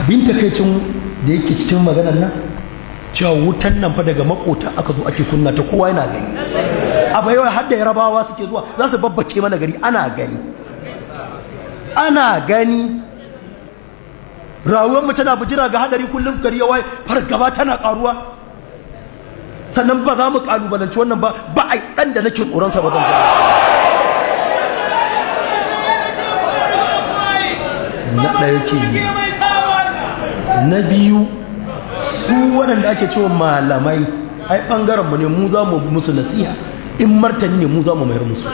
abin takaicin da yake cikin maganar nan cewa wutan nan fa daga makota aka zo ake kunna ta kowa yana gani abu yau har da yarabawa suke zuwa za su babbake mana gari ana gani rayuwar mu tana bijira ga hadari kullum gari ya waye fargaba tana karuwa sannan ba za mu kalubalanci wannan ba a dan da nake tsoron sa ba zan na ɗaya ke na biyu su waɗanda ake cewa malamai ai ɓangaren mu ne mu za mu musu nasiha in martani ne mu za mu mayar musu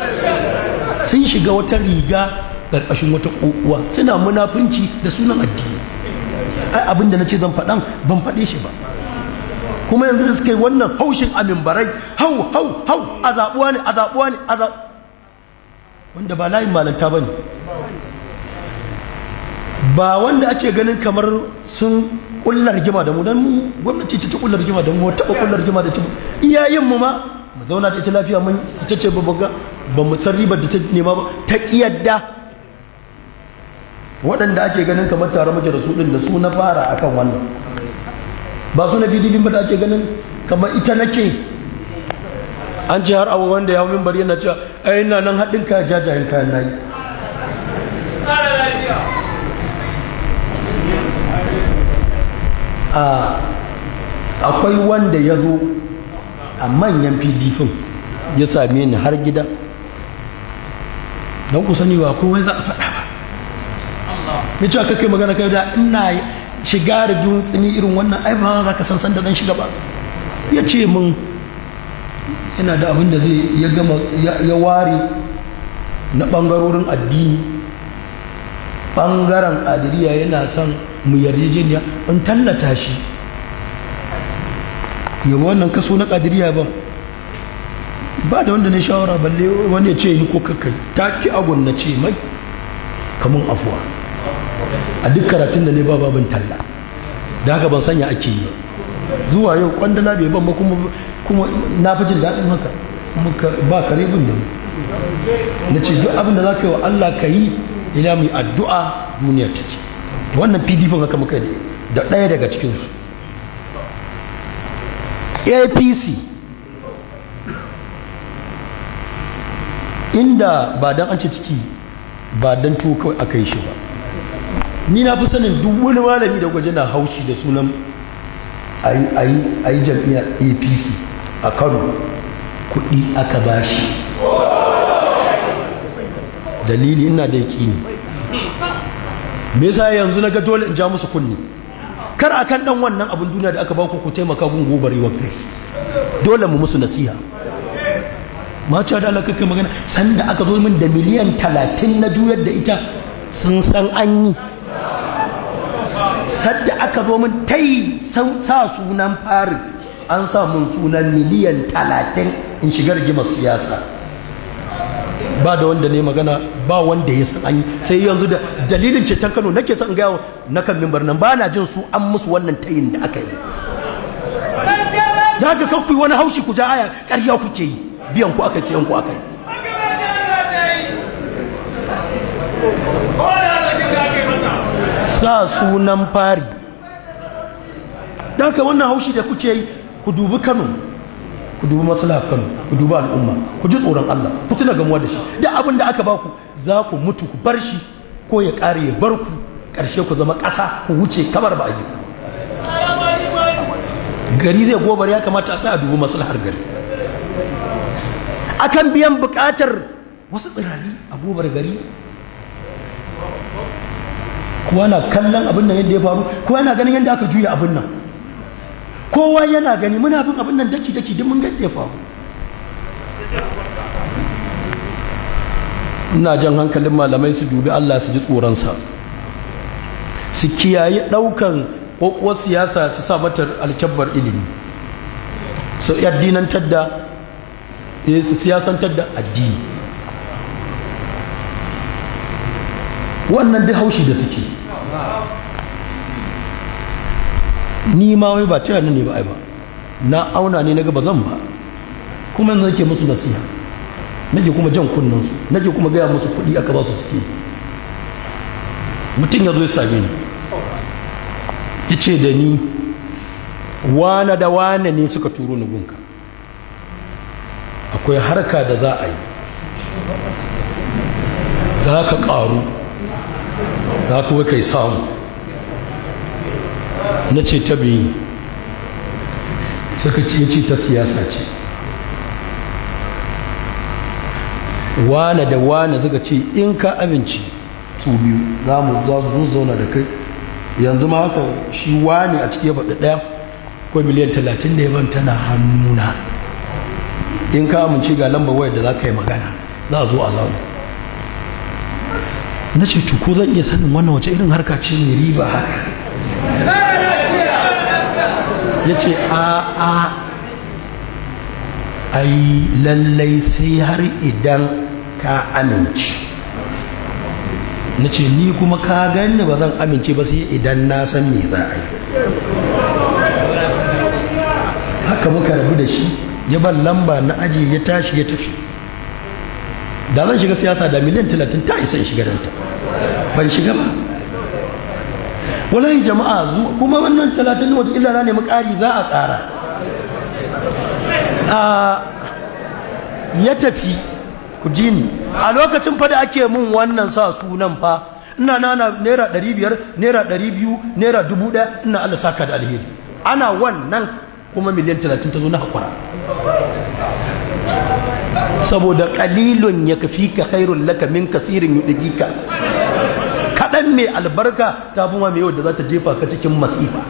sun shiga wata riga ƙarƙashin wata ƙoƙuwa suna munafunci da sunan addini ai abin da na ce zan faɗan ban faɗe shi ba kuma yanzu da suka yi wannan haushin aminbarai hau a zaɓuwa ne wanda ba layin malanta ba ne ba wanda ake ganin kamar sun kullar rigima da mu dan mu gwamnati ta kullar rigima da mu taɓa kullar rigima da ta iyayen mu ma mu zauna da ita lafiya mun ita ce babba ba mu san ribar da ta nema ba ta kiyarda waɗanda ake ganin kamar tare muke da su din da su na fara akan wannan ba su na PDP ba da ake ganin kamar ita nake an ce har abu wanda ya hau minbari yana cewa ai ina nan haɗin kaya jajayen kayan nayi akwai wanda ya zo a manyan PDP ya same ni har gida don ku sani ba kowai za a faɗa ba ya ce aka kai magana kai da ina shiga rigin tsini irin wannan ai ba za ka san da zan shiga ba ya ce min yana da abin da zai ya gama ya ware na ɓangarorin addini ɓangaren adiriya yana son mu yarjejeniya in tallata shi yabo wannan kaso na kadiriya ba da wanda ne shawara balle wani ya ce yi ko kakai ta ki agun na ce mai kamun afuwa a duk karatun da ne ba babin talla da haka ban sanya ake yi zuwa yau kwandala bai ban ba kuma na fi jin daɗin haka ba karibin da na ce duk abin da za ka yi wa Allah ka yi ina mai addu'a duniya ta ce wannan PDP haka muka da ɗaya daga cikinsu APC inda ba don an ce ciki ba don tuwo kawai aka yi shi ba ni na fi sanin duk wani malami da gwaje na haushi da sunan a yi jam'iyyar APC a Kano kuɗi aka bashi dalili ina da yaƙini me yasa yanzu na ga dole in ja musu kunni kar akan dan wannan abin duniya da aka ba ku taimaka gun gobari wa kai dole mu musu nasiha ma ce da Allah kake magana sanda aka zo min da miliyan 30 na juyar da ita sun san an yi sadda aka zo min tai sa sunan fari an sa mun sunan miliyan 30 in shiga rigimar siyasa ba da wanda ne magana ba wanda ya san an yi sai yanzu da dalilin ceton Kano nake son gaya na kan mimbar nan ba na jin su an musu wannan tayin da aka yi da haka kan ku yi wani haushi ku ja aya ƙarya kuke yi biyan ku aka yi sayan ku aka yi sa sunan fari da haka wannan haushi da kuke yi ku dubi Kano ku dubi maslahar Kano ku dubi al'umma ku ji tsoron Allah ku tuna gamuwa da shi duk abin da aka baku za ku mutu ku bar shi ko ya ƙare ya bar ku ƙarshe ku zama ƙasa ku wuce kamar ba a yi gari zai gobar ya kamata a sa a dubi maslahar gari akan biyan buƙatar wasu tsirari a gobar gari kowa na kallon abin nan yadda ya faru kowa na ganin yadda aka juya abin nan kowa yana gani muna bin abin nan daki duk mun ga ya faru ina jan hankalin malamai su dubi Allah su ji tsoronsa su kiyaye ɗaukan ƙoƙuwar siyasa su sa mata alkyabbar ilimi su addinantar da su siyasantar da addini wannan duk haushi da suke ni ma wai ba tayar ne ba ai ba na auna ne naga ba zan ba kuma yanzu nake musu nasiha nake kuma jan kunnen su nake kuma gaya musu kuɗi aka ba su suke mutum ya zo ya same ni ya ce da ni wane da wane ne suka turo ni gunka, akwai harka da za a yi, za ka ƙaru, za ka kai samu. na ce ta biyu, suka ce ta siyasa ce. wane da wane suka ce in ka amince su biyu za su zauna da kai. yanzu ma haka shi wane a cikin faɗi ɗaya ko miliyan 30 da yaban tana hannuna, in ka amince ga lambar wayar da za ka yi magana za a zo a zauna. na ce to ko zan iya sanin wannan wace irin harka ce mai riba haka? ya ce a ai lallai sai har idan ka amince. na ce ni kuma ka gani ba zan amince ba sai idan na san me za a yi. haka muka rabu da shi, ya ban lamba na aji, ya tashi ya tafi. da zan shiga siyasa da miliyan 30 ta isa in shiga danta, ban shiga ba. wallahi jama'a kuma wannan 30 wataƙila na nemi ƙari za a ƙara. ya tafi, ku ji ni, a lokacin fa da ake mun wannan sa sunan fa ina nana naira 500 naira 200 naira 1000, ina Allah saka da alheri. ana wannan kuma miliyan 30 ta zo na haƙura, saboda qalilun yakfika khairul laka min kasirin yudgika. kaɗan mai albarka ta fi ma mai yau da za ta jefa ka cikin masifa.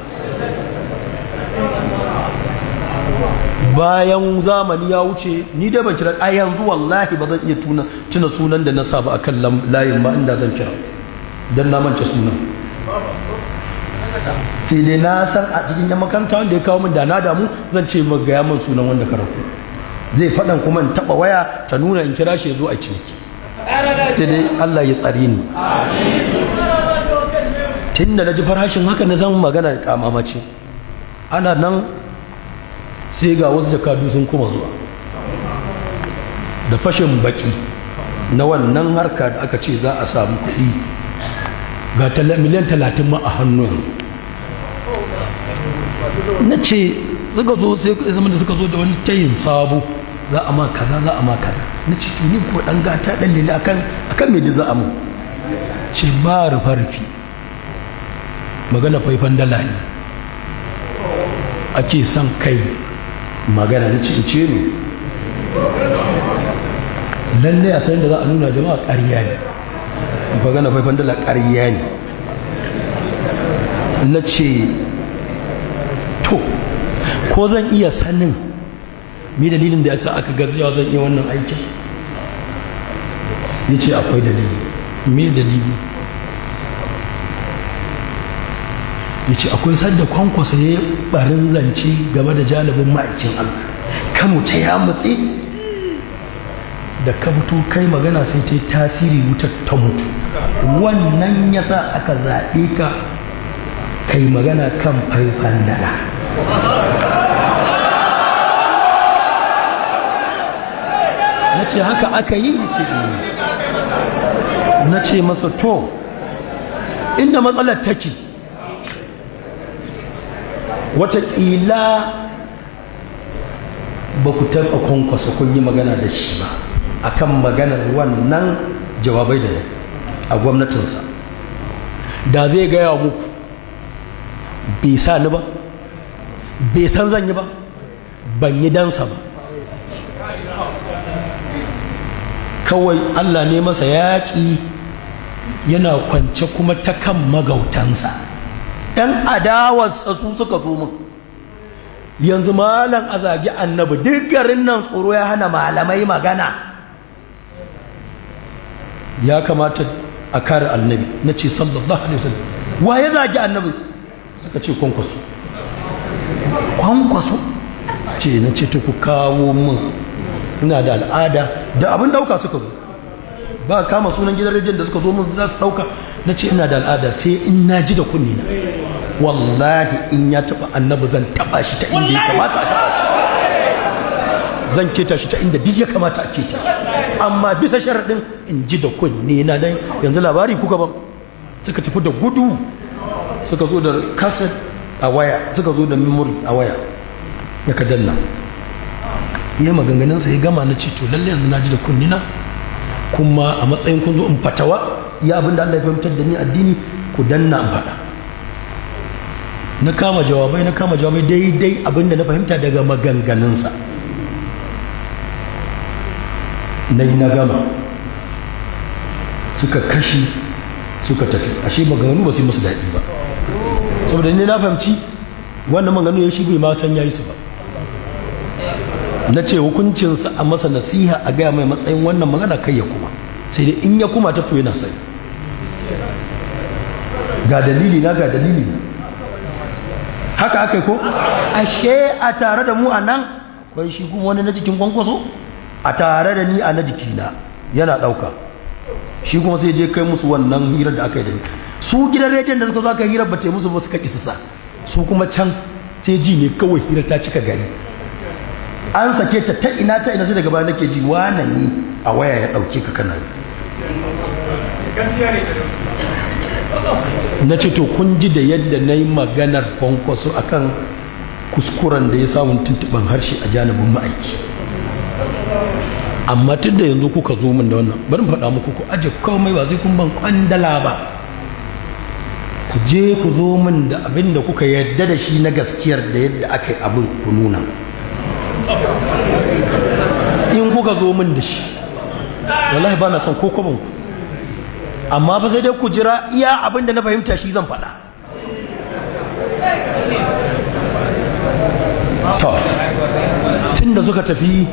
bayan zamani ya wuce ni dai ban kira a yanzu wallahi ba zan iya tuna sunan da na saba a kan layin ba inda zan kira don na mance sunan. sai dai na san a cikin yan makaranta wanda ya kawo min da na damu zan ce gaya min sunan wanda ka rafu, zai faɗan kuma in taɓa waya ta nuna in kira shi ya zo a ciniki. sai dai Allah ya tsare ni. tun da na ji farashin haka na zan magana da kamamace. ana nan sai ga wasu jakadu sun kuma zuwa da fashin baki na wannan harka da aka ce za a samu kuɗi ga miliyan 30 ma a hannu yanzu. na ce suka zo sai zama da suka zo da wani tayin sabo, za a ma kaza za a ma kaza. na ce ni ko dan gata dan lele akan me da za a mu ce ba rufa-rufi, magana faifan dala ne ake son kai magana. na ce ne lalle a sayin da za a nuna jama'a ƙarya ne, magana faifan dala ƙarya ne. na ce to ko zan iya sanin me dalilin da yasa aka gaziya zan iya wannan aikin? ya ce akwai dalili. me dalili? ya ce akwai sadda Kwankwasa ya barin zance game da janibin ma'aikin Allah, Kano ta ya mutse, da ka fito kai magana sai ta yi tasiri, wutar ta mutu. wannan yasa aka zaɓe ka kai magana kan faifan dala. na ce haka aka yi? ya ce na ce masa to inda matsalar take wataƙila ba ku taɓa Kwankwasa kun yi magana da shi ba akan maganar wannan jawabai da a gwamnatinsa. da zai gaya muku bai sa ni ba, bai san zan yi ba, ban yi dansa ba, kawai Allah ne masa yaƙi, yana kwance kuma ta kan magautansa. 'yan adawarsa su suka zo min yanzu malam a zagi annabi, duk garin nan tsoro ya hana malamai magana, ya kamata a kare annabi. na ce sallallahu alaihi wasallam, wa ya zagi annabi? suka ce Kwankwaso. Kwankwaso ce, na ce ta ku kawo min, ina da al'ada da abin dauka suka zo, ba kama sunan gidan rediyon da suka zo min za su dauka. na ce ina da al'ada sai in na ji da kunni na, wallahi in ya taba annabi zan taba shi ta inda ya kamata a taba shi, zan keta shi ta inda duk ya kamata a keta shi, amma bisa sharaɗin in ji da kunni na. dan yanzu labari kuka ba, suka tafi da gudu suka zo da kaset a waya, suka zo da memory a waya, ya ka danna ya maganganunsa ya gama na ce to lalle yanzu na ji da kunnina, kuma a matsayin kun zo in fatawa ya abin da Allah ya fahimtar da ni addini, ku danna in faɗa. Na kama jawabai daidai abin da na fahimta daga maganganunsa, na yi na gama, suka kashi suka tafi. Ashe maganganu ba su yi musu daɗi ba, saboda ni na fahimci wannan maganganu ya shi bai ma san yayi su ba. Na ce hukuncinsa a masa nasiha, a gaya mai matsayin wannan magana kai ya kuma, sai dai in ya kuma ta to yana sani. Ga dalili na, ga dalili na. Haka aka yi ko? Ashe a tare da mu a nan kwai shi kuma wani na jikin kwankwaso, a tare da ni a na jikina yana ɗauka. Shi kuma sai je kai musu wannan hirar da aka yi da ni. Su gidan rediyon da suka zo aka yi hirar ba ta yi musu ba, suka ƙi su sa. Su kuma can sai ji ne kawai hirar ta cika gari. An sake ta ta ina sai daga baya nake ji wane ne a waya ya ɗauke ka kana. Na ce to kun ji da yadda na yi maganar kwankwaso akan kuskuren da ya samu tuntuɓen harshe a janibin ma'aiki. Amma tun da yanzu kuka zo min da wannan, bari faɗa muku ku aje komai ba sai kun ban kwandala ba. Ku je ku zo min da abin da kuka yadda da shi na gaskiyar da yadda aka yi abin ku nuna. In kuka zo min da shi, wallahi ba na son ko kwaban ku. Amma ba sai dai ku jira iya abin da na fahimta shi zan faɗa. To, tun da suka tafi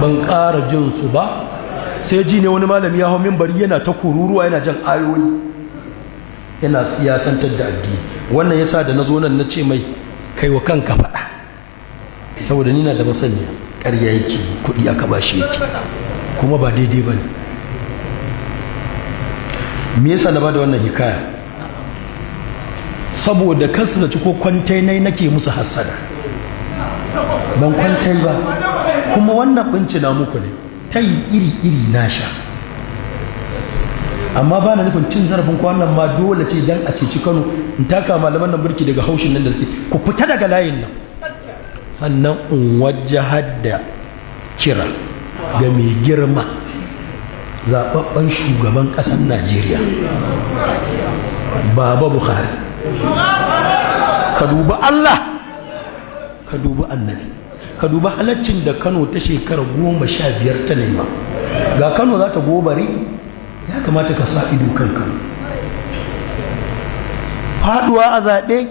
ban ƙara jin su ba, sai ji ne wani malami ya hau minbari yana ta kururuwa yana jan ayoyi, yana siyasantar da addini. Wannan yasa da na zo nan na ce mai kai wa kanka faɗa, saboda ni na da masaniya ƙarya yake, kuɗi aka ba shi yake, kuma ba daidai ba ne. Me yasa na bada wannan hikaya? Saboda kasu da ci ko kwantainai nake musu hassada, ban kwantai ba, kuma wannan binci na muku ne, ta yi iri-iri na sha. Amma ba na nufin cin zarafin kwanan ma dole ce dan a ceci Kano in taka malaman nan burki daga haushin nan da suke, ku fita daga layin nan. Sannan in wajahar da kira ga mai girma zaɓaɓɓen shugaban ƙasar Najeriya, Baba Buhari. Ka dubi Allah, ka dubi annabi, ka dubi halaccin da Kano ta shekara 15 ta nema. Ga Kano za ta gobare, ya kamata ka sa ido kanka. Faɗuwa a zaɓe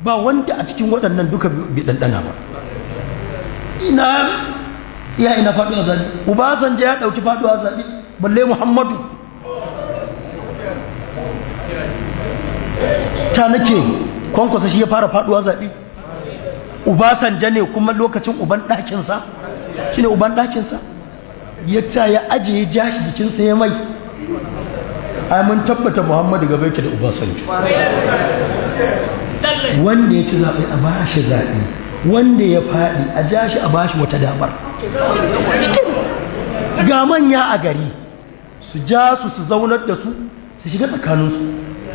ba wanda a cikin waɗannan duka bai ɗanɗana ba. Ina faɗuwa a zaɓe. Obasanjo ya ɗauki faɗuwa a zaɓe, balle Muhammadu. Ta nake kwankwasa shi ya fara faɗuwa zaɓe. Obasanjo ne kuma lokacin uban ɗakinsa, shi ne uban ɗakinsa. Ya ajiye jashi jikinsa ya mai. Ai mun tabbata Muhammadu gaba yake da Obasanjo. Wanda ya ci zaɓe a bashi zaɓe, wanda ya faɗi a jashi a bashi wata damar. Ga manya a gari su ja su zaunar da su shiga tsakaninsu.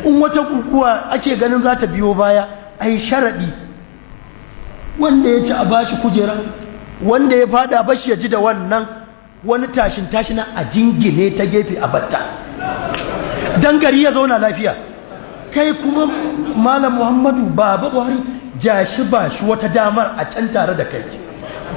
In wata kukuwa ake ganin za ta biyo baya, ai sharaɗi, wanda ya ci a bashi kujera, wanda ya faɗi a bashi ya ji da wannan, wani tashin tashina a jingine ta gefe a batta, dan gari ya zauna lafiya. Kai kuma Malam Muhammadu Baba Buhari, jashi ba shi wata damar a can tare da kai.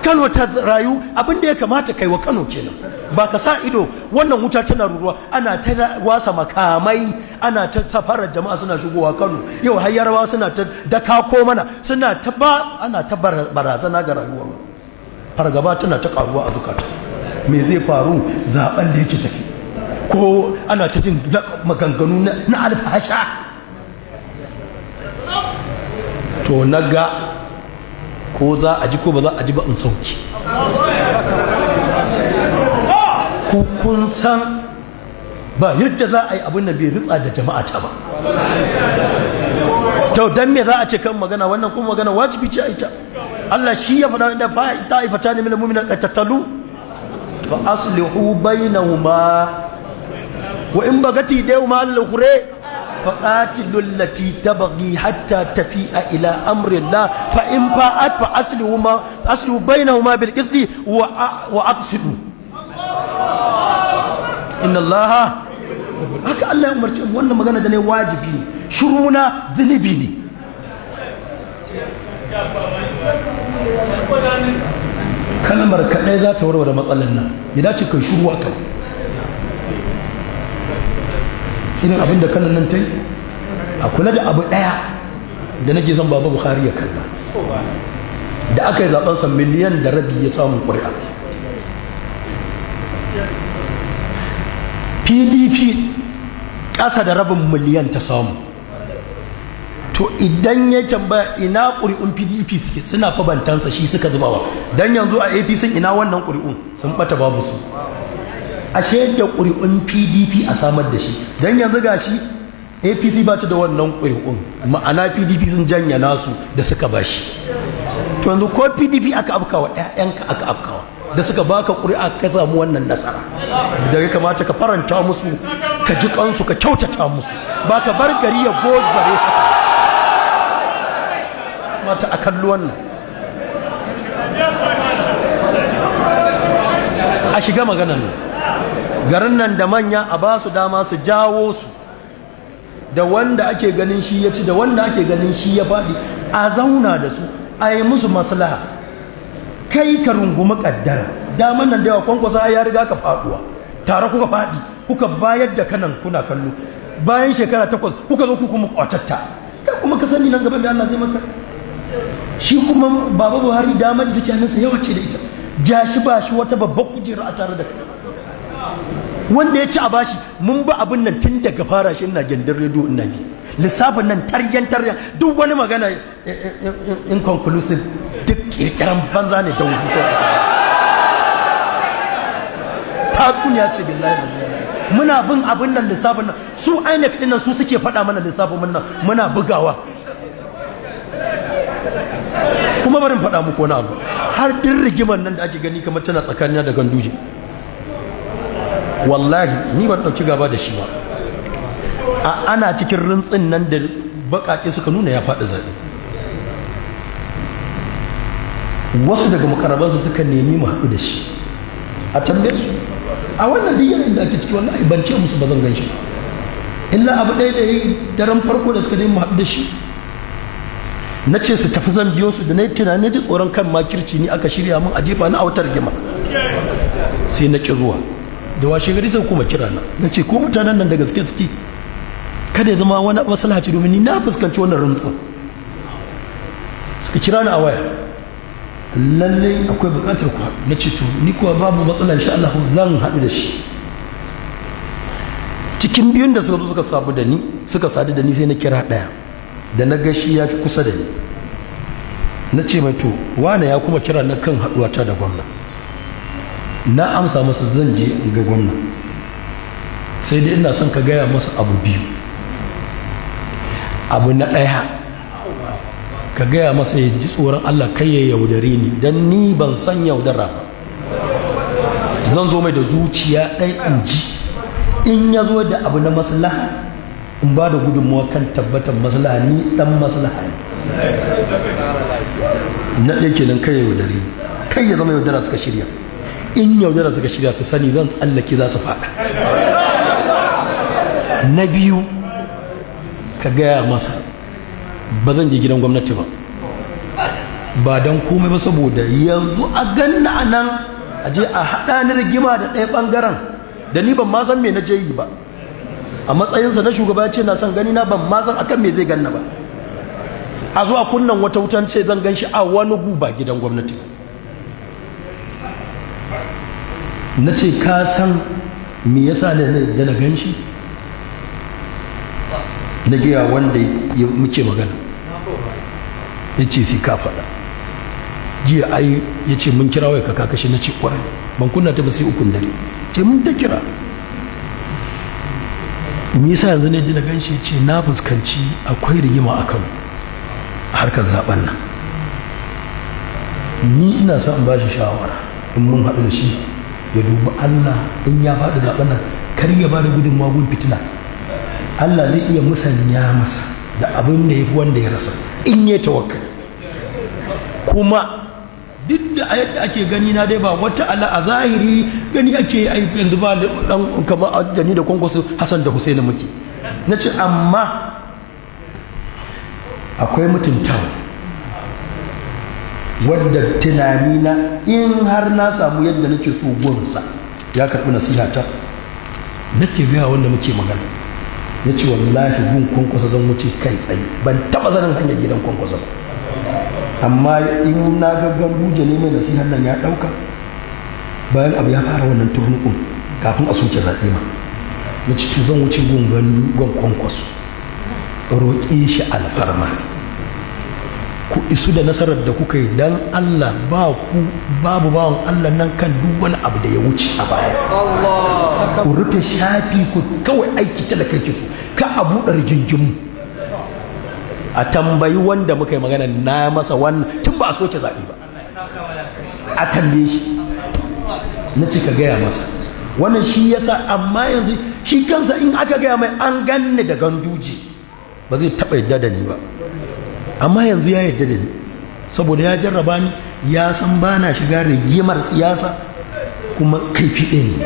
Kano ta rayu, abin da ya kamata kai wa Kano kenan, ba ka sa ido wannan wuta tana ruruwa, ana ta wasa makamai, ana ta safarar jama'a suna shigowa Kano. Yau har Yarabawa suna ta dakako mana, ana ta barazana ga rayuwar mu. Fargaba tana ta karuwa a zukata. Me zai faru zaben da yake tafi? Ko ana ta jin maganganu na alfasha. To naga ko za a ji ko ba za a ji ba in sauki. Ku kun san ba yadda za a yi abin da bai ritsa da jama'a ta ba. To dan me za a ce kan magana wannan kuma magana wajibi ce a ita. Allah shi ya faɗa inda ta'ifatan min al-mu'minina qatatalu fa aslihu bainahuma wa in bagati dayuma al-ukhra فقاتلوا التي تبغي حتى تفيء إلى أمر الله فإن فاءت فأصلحوا بينهما بالقسط وأقسطوا إن الله haka Allah ya umarci wannan magana da ne wajibi ne shiruna zunubi ne kalmar kaɗai za ta warware matsalar nan ya dace kai shiru a kai irin abin da kanan nan ta yi a kula da abu ɗaya da nake zan baba Buhari ya kalla da aka yi zaɓensa miliyan da rabi ya samu ƙuri'a PDP ƙasa da rabin miliyan ta samu to idan ya tambaya ina ƙuri'un PDP suke suna fa bantansa shi suka zubawa dan yanzu a APC ina wannan ƙuri'un sun bata babu su ashe da ƙuri'un PDP a samar da shi dan yanzu gashi APC ba ta da wannan ƙuri'un ma'ana PDP sun janya nasu da suka bashi to yanzu ko PDP aka afkawa ƴaƴanka aka afkawa da suka baka ƙuri'a ka samu wannan nasara da ya kamata ka faranta musu ka ji kansu ka kyautata musu ba ka bar gari ya gogare ka mata a kalli wannan a shiga maganan nan garin nan da manya a ba su dama su jawo su da wanda ake ganin shi ya ci da wanda ake ganin shi ya faɗi a zauna da su a yi musu maslaha kai ka rungumi kaddara daman nan da yawa kwankwasa ya riga ka faduwa tare kuka faɗi kuka bayar da kanan kuna kallo bayan shekara 8 kuka zo kuka kwatatta kai kuma ka sani nan gaba mai Allah zai maka shi kuma baba Buhari damar da take hannunsa yawa ce da ita ja shi ba shi wata babbar kujera a tare da kai wanda ya ci a bashi mun ba abin nan tun daga fara shi ina gindin rediyo ina bi lissafin nan taryan duk wani magana inconclusive duk kirkiran banza ne ta wuce tatsuniya ce billahi muna bin abin nan lissafin nan su INEC din nan su suke faɗa mana lissafin mun nan muna bugawa kuma barin faɗa muku wani abu har din rigimar nan da ake gani kamar tana tsakanina da Ganduje wallahi ni ban dauki gaba da shi ba ana cikin rintsin nan da bakake suka nuna ya faɗi zaɓe wasu daga makarabansu suka nemi mu haɗu da shi a tambaye su a wannan duk yanayin da ake ciki wallahi ban ce musu ba zan gan shi illa abu ɗaya da ya yi daren farko da suka nemi mu haɗu da shi na ce su tafi zan biyo su da na yi tunani ji tsoron kan makirci ni aka shirya min a jefa ni a wutar gima sai na ƙi zuwa da washe gari sai kuma kira na ce ko mutanen nan da gaske suke kada ya zama wani maslaha ce domin ni na fuskanci wannan rantsin suka kira ni a waya lalle akwai bukatar ku na ce to ni kuwa babu matsala insha Allah zan haɗu da shi cikin biyun da suka zo suka sadu da ni sai na kira ɗaya da na ga shi ya fi kusa da ni na ce mai to wane ya kuma kira na kan haɗuwata da gwamna na amsa masa zan je in ga gwamna sai dai ina son ka gaya masa abu biyu abu na ɗaya ka gaya masa ya ji tsoron Allah kai ya yaudare ni don ni ban san yaudara ba zan zo mai da zuciya ɗaya in ji in ya zo da abu na maslaha in ba da gudunmuwa kan tabbatar maslaha ni ɗan maslaha ne na ɗaya kenan kai ya yaudare ni kai ya zama yaudara suka shirya in yaudara suka shirya su sani zan tsallake za su faɗa na biyu ka gaya masa ba zan je gidan gwamnati ba don komai ba saboda yanzu a ganna a nan a je a haɗa ni rigima da ɗaya ɓangaren da ni ban ma san me na je yi ba a matsayinsa na shugaba ce na son gani na ban ma san akan me zai ganna ba a zuwa kunnan wata wutan ce zan gan shi a wani guba gidan gwamnati na ce ka san me yasa da na gan shi na gaya wanda muke magana ya ce sai ka faɗa jiya ai ya ce mun kira wai ka kakashi na ce ƙwarai ban kunna ta ba sai 3 dare ce mun ta kira me yasa yanzu ne da na gan shi ce na fuskanci akwai rigima a Kano a harkar zaben nan ni ina son in ba shi shawara in mun haɗu da shi ya dubi Allah in ya faɗi zaben nan kar ya ba da gudunmawa gun fitina Allah zai iya musanya masa da abin da ya fi wanda ya rasa in ya tawakkali. Kuma duk da yadda ake gani na dai ba wata ala a zahiri gani ake yanzu ba dan kamar da ni da Kwankwaso Hassan da Husaini muke, na ce amma akwai mutuntawa wadda tunani na in har na samu yadda nake so gunsa ya karɓi nasihata, nake gaya wanda muke magana, na ce wallahi gun Kwankwaso zan wuce kai tsaye, ban taɓa sanin hanyar gidan Kwankwaso ba, amma in na ga Ganduje ne mai nasihar nan ya ɗauka bayan abu ya fara wannan turnukun kafin a soke zaɓe ma, na ce to zan wuce gun Kwankwaso roƙe shi alfarma ku isu da nasarar da kuka yi dan Allah, ba ku babu bawan Allah nan kan duk wani abu da ya wuce a baya, ku rufe shafi ku kawai aiki talaka ki su ka a buɗe rigingimu, a tambayi wanda muka yi magana na masa wannan tun ba a soke zaɓe ba, a tambaye shi na ce ka gaya masa wannan shi yasa. amma yanzu shi kansa in aka gaya mai an ganni da Ganduje ba zai taɓa yadda da ni ba, amma yanzu ya yadda da ni saboda ya jarraba ni, ya san ba na shiga rigimar siyasa kuma kaifi ɗaya ne.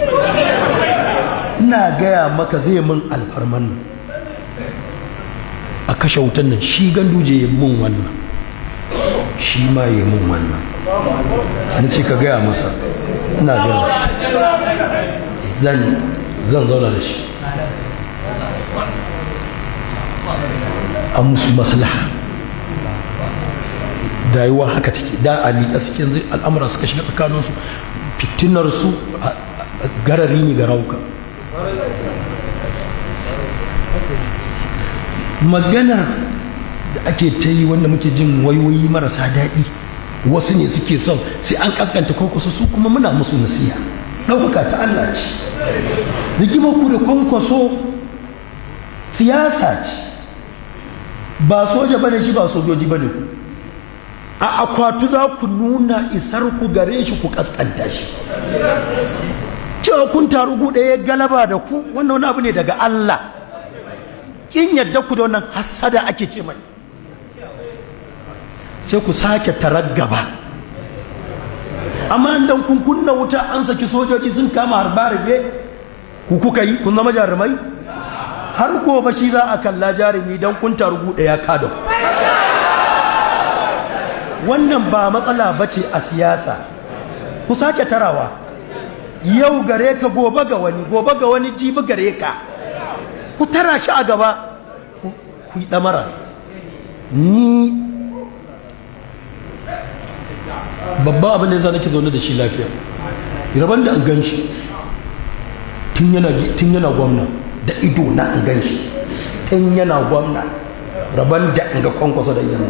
ina gaya maka zai min alfarman nan a kashe wutan nan, shi Ganduje ya mun wannan, shi ma ya mun wannan, na ce ka gaya masa ina gaya masa zan zauna da shi a musu maslaha. rayuwa haka take, da a liƙa suke yanzu al'amura suka shiga tsakaninsu, fitinarsu garari ne ga rauka. maganar da ake ta yi wanda muke jin wayoyi marasa daɗi, wasu ne suke son sai an kaskanta Kwankwaso, su kuma muna musu nasiha, ɗaukaka ta Allah ce. Rigimar ku da Kwankwaso siyasa ce, ba soja bane shi, ba sojoji bane ku. A akwatu za ku nuna isar ku gare shi, ku kaskanta shi. Cewa kun taru guɗe ya galaba da ku, wannan wani abu ne daga Allah. Kin yadda ku da wannan hasada ake ce mai, sai ku sake tarar gaba. Amma dan kun kunna wuta an saki sojoji sun kama harbe-harbe, ku kuka yi, kun zama jarumai. Har gobe shi za a kalla jarumi dan kun taru guɗe ya kada. Wannan ba matsala bace a siyasa, ku sake tarawa. Yau gare ka, gobe ga wani, jibi gare ka. Ku tara shi a gaba, ku yi ɗamara. Ni babban abin da yasa nake zaune da shi lafiya, rabon da an gan shi tun yana gwamna, da ido na an gan shi tun yana gwamna, rabon da an ga Kwankwaso da yana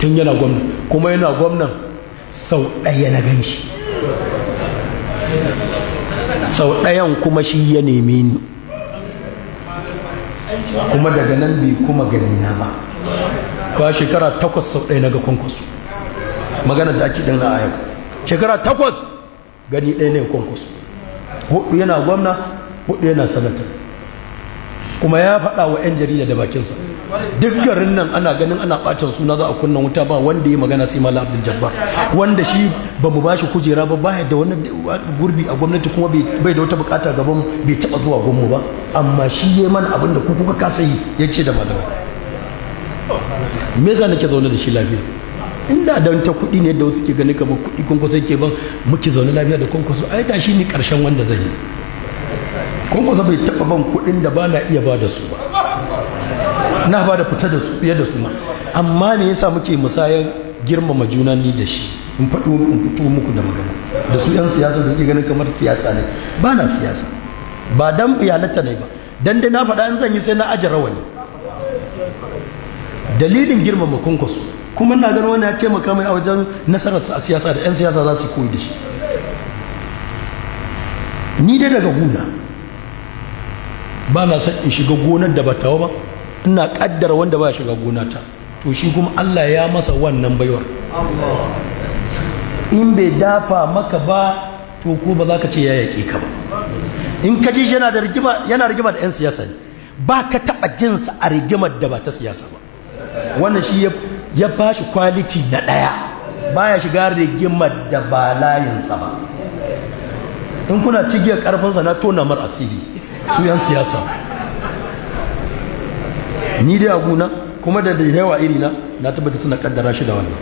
tun yana gwamna, kuma yana gwamnan sau ɗaya na gan shi, sau ɗayan kuma shi ya neme ni, kuma daga nan bai kuma gani na ba. Kwa shekara 8 sau ɗaya na ga Kwankwaso, magana da ake ɗin a yau shekara 8 gani ɗaya ne Kwankwaso, 4 yana gwamna, 4 yana sanata. Kuma ya faɗa wa 'yan jarida da bakinsa, duk garin nan ana ganin ana ɓacin suna za a kunna wuta, ba wanda ya magana sai Malam Abdul Jabbar, wanda shi ba mu bashi kujera ba, baya da wani gurbi a gwamnati, kuma bai da wata bukata gaban, bai taɓa zuwa gwamnati ba, amma shi ya mana abin da ku kuka kasa yi, ya ce da malamai. Me yasa nake zaune da shi lafiya? Inda dan ta kuɗi ne da wasu ke gani kamar kuɗi Kwankwaso ke ban muke zaune lafiya da Kwankwaso, ai da shi ne ƙarshen wanda zai yi. Kwankwaso bai taɓa ban kuɗin da ba na iya ba da su ba, na ba da fita da su fiye da su ma, amma me yasa muke musayar girmama juna ni da shi, in fito muku da magana da su 'yan siyasa da suke ganin kamar siyasa ne, ba na siyasa, ba dan iyalata ne ba, dan da na faɗa in zan yi sai na aje rawani. Dalilin girmama Kwankwaso, kuma na ganin wani ya taimaka mai a wajen nasararsa a siyasa, da 'yan siyasa za su koyi da shi. Ni dai daga gona ba na san in shiga gonar da ba tawa ba, ina kaddara wanda ba shiga gonata, to shi kuma Allah ya masa wannan baiwar. In bai dafa maka ba, to ko ba za ka ce ya yaƙe ka ba. In ka ji shi yana rigima da 'yan siyasa ne, ba ka taɓa jinsa a rigimar da ba ta siyasa ba. Wannan shi ya ba shi kwaliti na ɗaya, baya shiga rigimar da ba layinsa ba. In kuna cigiyar ƙarfinsa na tona mar asiri su yan siyasa. Ni dai aguna kuma da yawa irina na tabbata suna kaddara shi da wannan.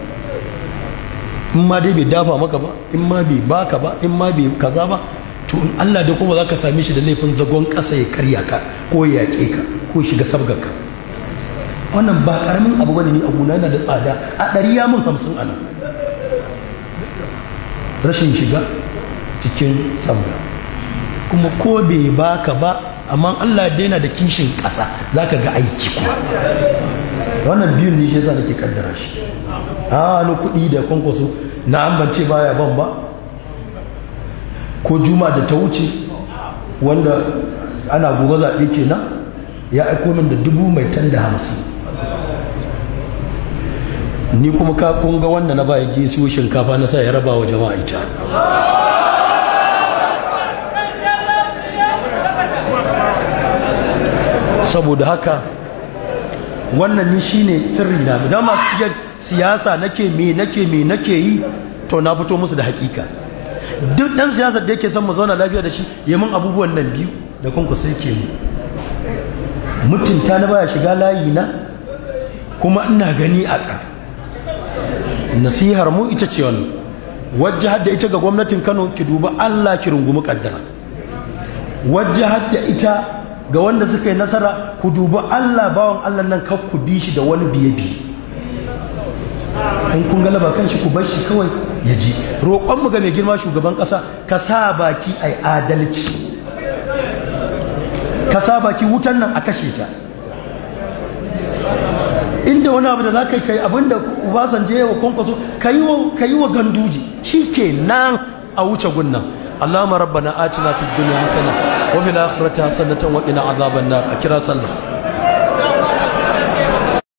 In ma dai bai dafa maka ba, in ma bai baka ba, in ma bai kaza ba, to in Allah da kuma za ka same shi da laifin zagon ƙasa ya karya ka ko ya yaƙe ka ko shiga sabgarka. Wannan ba ƙaramin abu bane, ni aguna yana da tsada, a 100 ya mun 50 ana. Rashin shiga cikin sabga kuma ko bai baka ba, amma Allah daina da kishin ƙasa za ka ga aiki kuma. Wannan biyun ne shi yasa nake kaddara shi. Ni kuɗi da kwankwaso na an bance baya ban ba, ko juma da ta wuce wanda ana gobe zaɓe kenan ya aiko min da 150. Ni kuma ka kunga wanda na baya je siyo shinkafa na sa ya raba wa jama'a ita. Saboda haka wannan ni shine sirri na. Idan masu cikin siyasa nake yi, to na fito musu da hakika. Duk dan siyasar da yake son mu zauna lafiya da shi ya mun abubuwan nan biyu da kanku sai ke mu mutunta na baya shiga layi na, kuma ina gani a ƙar. Nasihar mu ita ce wannan, wajjahar da ita ga gwamnatin Kano, ki duba Allah ki rungumi kaddara. Wajjahar da ita ga wanda suka yi nasara, ku duba Allah, bawan Allah nan kar ku bi shi da wani biye-biye. In kun galaba kan shi ku bar shi kawai ya ji. Roƙonmu ga mai girma shugaban ƙasa, ka sa baki ai adalci, ka sa baki wutan nan a kashe ta. Inda wani abu da za ka yi abinda Obasanjo ya wa Kwankwaso, ka yi wa Ganduje, shi ke nan a wuce gunnan. Allahumma rabbana atina fid dunya hasana wa fil akhirati hasanatan wa qina azaban nar. A kira sallah.